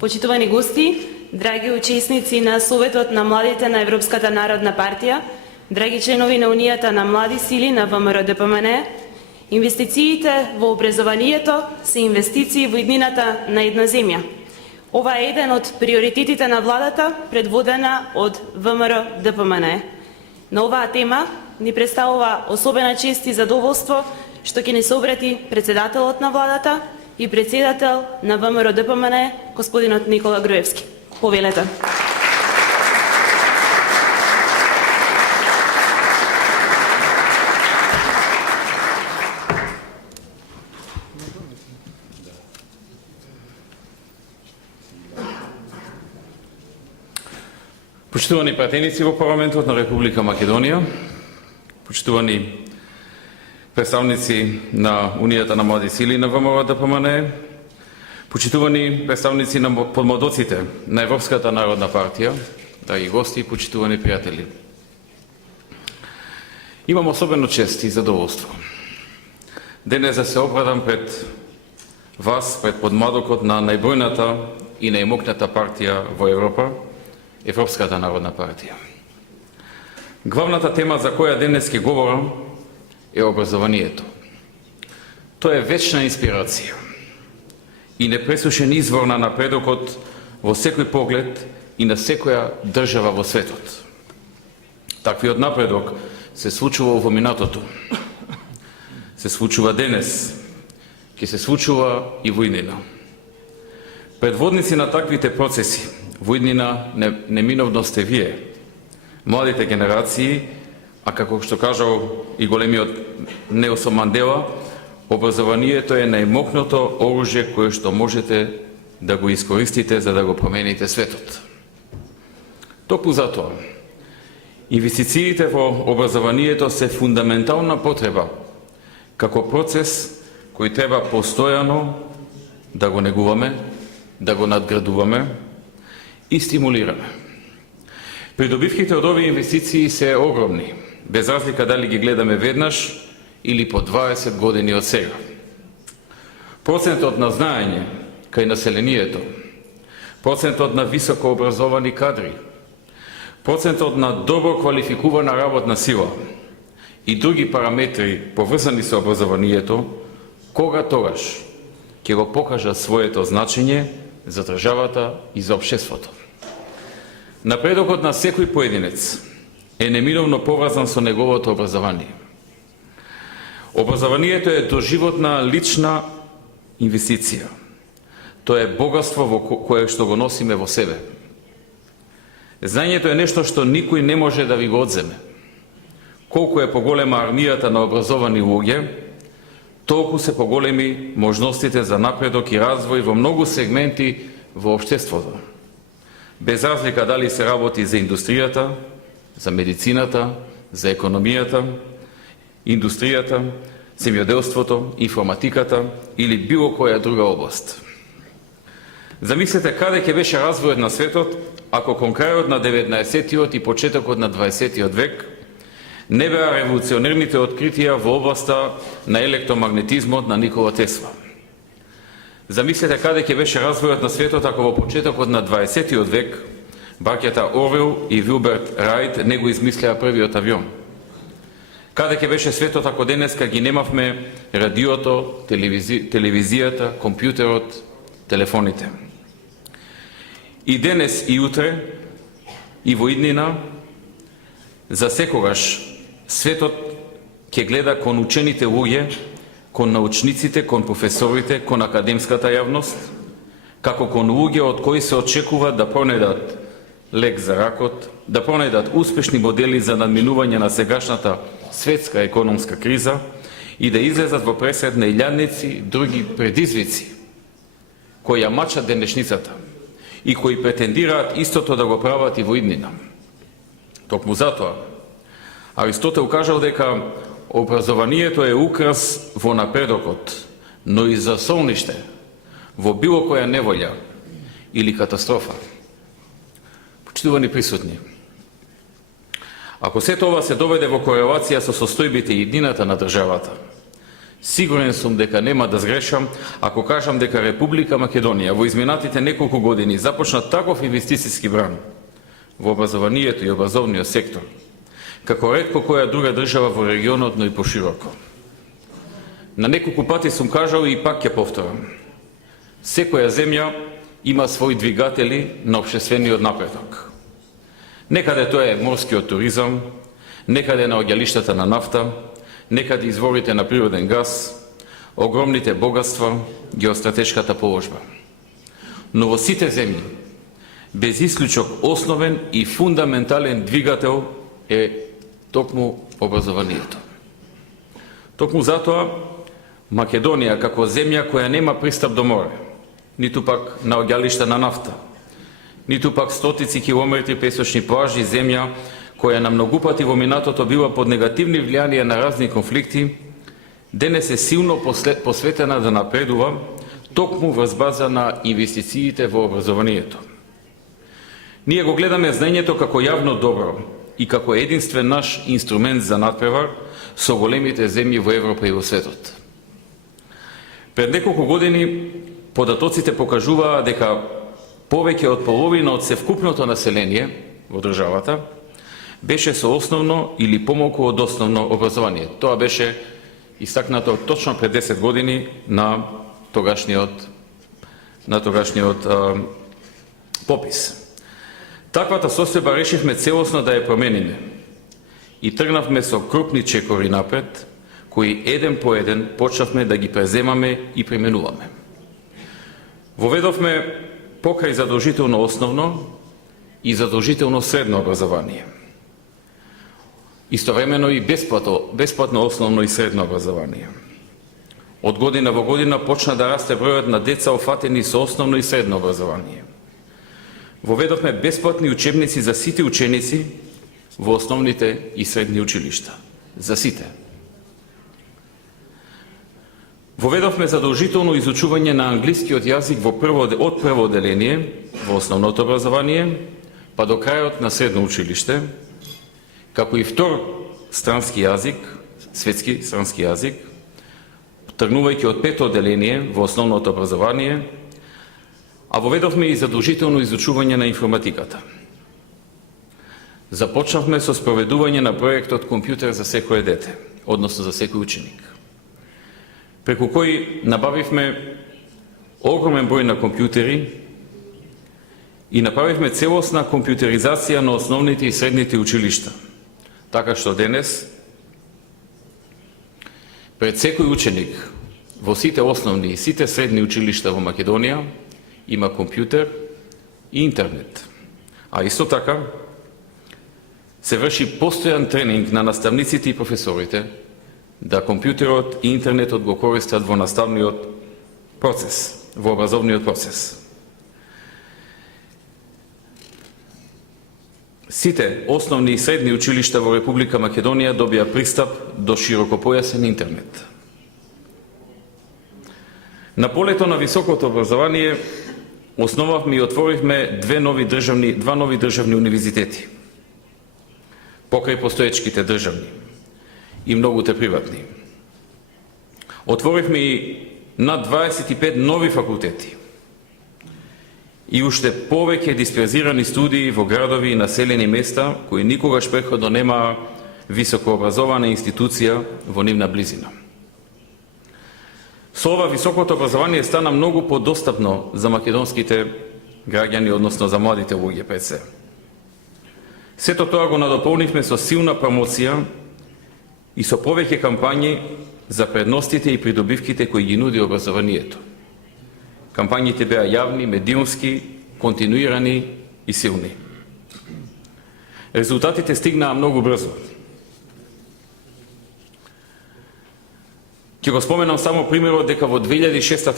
Почитувани гости, драги учесници на Советот на младите на Европската народна партија, драги членови на Унијата на млади сили на ВМРО-ДПМН, инвестициите во образованието се инвестиции во иднината на една земја. Ова е еден од приоритетите на владата, предводена од ВМРО-ДПМН. На оваа тема ни представува особена чест и задоволство што ќе ни се обрати председателот на владата и председател на ВМРО-ДПМН, господинот Никола Груевски. Повелете. Почитувани пратеници во парламентот на Република Македонија, почитувани представници на Унијата на млади сили на ВМРО-ДПМН, почитувани представници на подмладоците на Европската народна партија, драги гости и почитувани пријатели. Имам особено чест и задоволство денес да се обрадам пред вас, пред подмладокот на најбројната и најмокната партија во Европа, Европската народна партија. Главната тема за која денес ќе говорам е образованието. Тоа е вечна инспирација и непресушен извор на напредокот во секој поглед и на секоја држава во светот. Таквиот напредок се случува во минатото, се случува денес, ќе се случува и во иднина. Предводници на таквите процеси во иднина неминовно сте вие, младите генерации, а како што кажал и големиот Нелсон Мандела, образованието е најмокното оружје кое што можете да го искористите за да го промените светот. Токму затоа, инвестициите во образованието се фундаментална потреба, како процес кој треба постојано да го негуваме, да го надградуваме и стимулираме. Придобивките од овие инвестиции се огромни, без разлика дали ги гледаме веднаш или по 20 години од сега. Процентот на знаење кај населението, процентот на високо образовани кадри, процентот на добро квалификувана работна сила и други параметри поврзани со образованието, кога тогаш ќе го покажат своето значење за државата и за општеството. Напредокот на секој поединец е неминовно поврзан со неговото образование. Образованието е доживотна лична инвестиција. Тоа е богатство во кое што го носиме во себе. Знаењето е нешто што никој не може да ви го одземе. Колку е поголема армијата на образовани луѓе, толку се поголеми можностите за напредок и развој во многу сегменти во општеството. Без разлика дали се работи за индустријата, за медицината, за економијата, индустријата, земјоделството, информатиката или било која друга област. Замислете каде ќе беше развојот на светот ако кон крајот на 19-тиот и почетокот на 20-тиот век не беа револуционерните откритија во областа на електромагнетизмот на Никола Тесла. Замислете каде ќе беше развојот на светот ако во почетокот на 20-тиот век браќата Орвел и Вилберт Рајт не го измислеа првиот авион. Каде ќе беше светот ако денеска ги немавме радиото, телевизијата, компјутерот, телефоните. И денес и утре и во иднина за секогаш светот ќе гледа кон учените луѓе, кон научниците, кон професорите, кон академската јавност, како кон луѓе од кои се очекува да пронедат лек за ракот, да пронедат успешни модели за надминување на сегашната светска економска криза и да излезат во пресред на илјадници други предизвици кои ја мачат денешницата и кои претендираат истото да го прават и во иднина. Токму затоа, Аристотел кажал дека образованието е украс во напредокот, но и засолниште во било која неволја или катастрофа. Почитувани присутни, ако сето ова се доведе во корелација со состојбите и иднината на државата, Сигурен сум дека нема да сгрешам ако кажам дека Република Македонија во изминатите неколку години започна таков инвестициски бран во образованието и образовниот сектор, како ретко која друга држава во регионот, но и пошироко. На неколку пати сум кажал и пак ќе повторам. Секоја земја има свои двигатели на општествениот напредок. Некаде тоа е морскиот туризам, некаде наоѓалиштата на нафта, некаде изворите на природен газ, огромните богатства, геостратешката положба. Но во сите земји, без исклучок основен и фундаментален двигател е токму образованието. Токму затоа Македонија како земја која нема пристап до море, ниту пак наоѓалишта на нафта, ниту пак стотици километри песочни плажи, земја која на многу пати во минатото била под негативни влијанија на разни конфликти, денес е силно посветена да напредува токму врз база на инвестициите во образованието. Ние го гледаме знаењето како јавно добро и како единствен наш инструмент за надпревар со големите земји во Европа и во светот. Пред неколку години податоците покажуваа дека повеќе од половина од севкупното население во државата беше со основно или помалку од основно образование. Тоа беше истакнато точно пред 10 години на тогашниот попис. Таквата состојба решивме целосно да ја промениме и тргнавме со крупни чекори напред, кои еден по еден почнавме да ги преземаме и применуваме. Воведовме покрај задолжително основно и задолжително средно образование. Истовремено и бесплатно основно и средно образование. Од година во година почна да расте бројот на деца офатени со основно и средно образование. Воведовме бесплатни учебници за сите ученици во основните и средни училишта. За сите. Воведовме задолжително изучување на англискиот јазик од прво оделение во основното образование, па до крајот на средно училиште, како и втор странски јазик, светски странски јазик, тргнувајќи од пето оделение во основното образование, а воведовме и задолжително изучување на информатиката. Започнавме со спроведување на проектот Компјутер за секое дете, односно за секој ученик, преку кој набавивме огромен број на компјутери и направивме целосна компјутеризација на основните и средните училишта, така што денес пред секој ученик во сите основни и сите средни училишта во Македонија има компјутер и интернет. А исто така се врши постојан тренинг на наставниците и професорите да компјутерот и интернетот го користат во наставниот процес, во образовниот процес. Сите основни и средни училишта во Република Македонија добија пристап до широкопојасен интернет. На полето на високото образование основавме и отворивме два нови државни универзитети, покрај постоечките државни и многуте приватни. Отворивме и над 25 нови факултети и уште повеќе дисперзирани студии во градови и населени места кои никогаш претходно немаа високообразована институција во нивна близина. Со ова високото образование стана многу подостапно за македонските граѓани, односно за младите луѓе пред се. Сето тоа го надополнивме со силна промоција и со повеќе кампањи за предностите и придобивките кои ги нуди образованието. Кампањите беа јавни, медиумски, континуирани и силни. Резултатите стигнаа многу брзо. Ќе го споменам само примерот дека во 2006